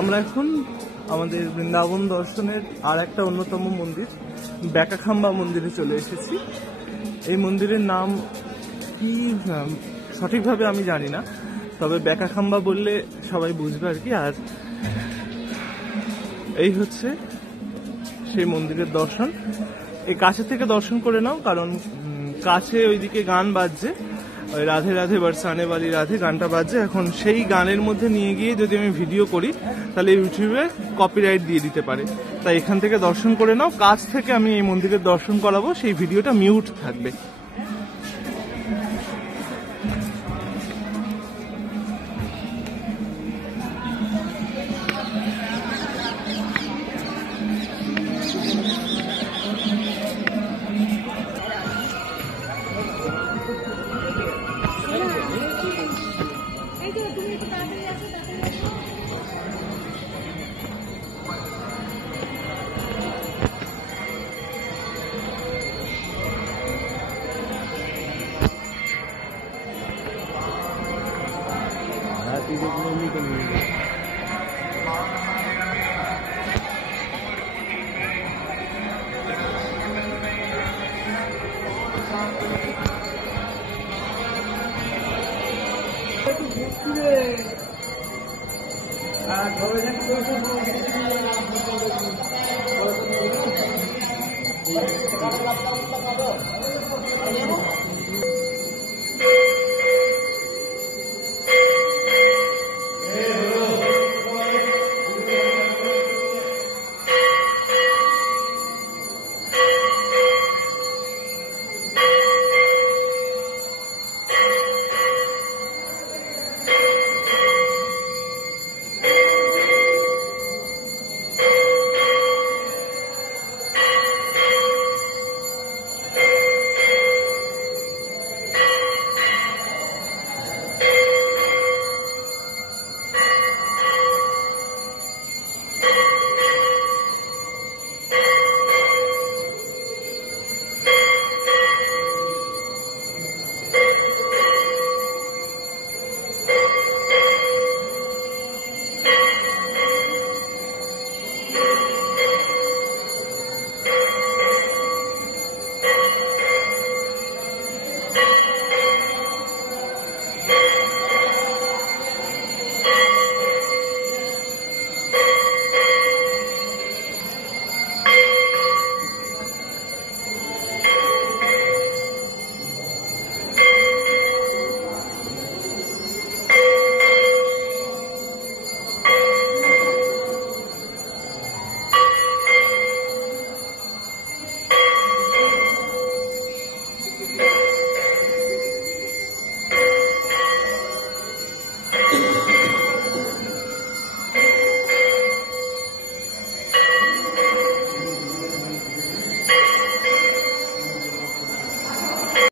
আমরা এখন আমাদের বৃন্দাবন দর্শনের আর একটা অন্যতম মন্দির ব্যাকাখাম্বা মন্দিরে চলে এসেছি। এই মন্দিরের নাম কি সঠিকভাবে আমি জানি না, তবে ব্যাকাখাম্বা বললে সবাই বুঝবে আর কি। আর এই হচ্ছে সেই মন্দিরের দর্শন। এই কাছে থেকে দর্শন করে নাও, কারণ কাছে ওইদিকে গান বাজছে, ওই রাধে রাধে বরসানে বালি রাধে গানটা বাজছে। এখন সেই গানের মধ্যে নিয়ে গিয়ে যদি আমি ভিডিও করি তাহলে ইউটিউবে কপিরাইট দিয়ে দিতে পারে, তাই এখান থেকে দর্শন করে নাও। কাছ থেকে আমি এই মন্দিরের দর্শন করাবো, সেই ভিডিওটা মিউট থাকবে।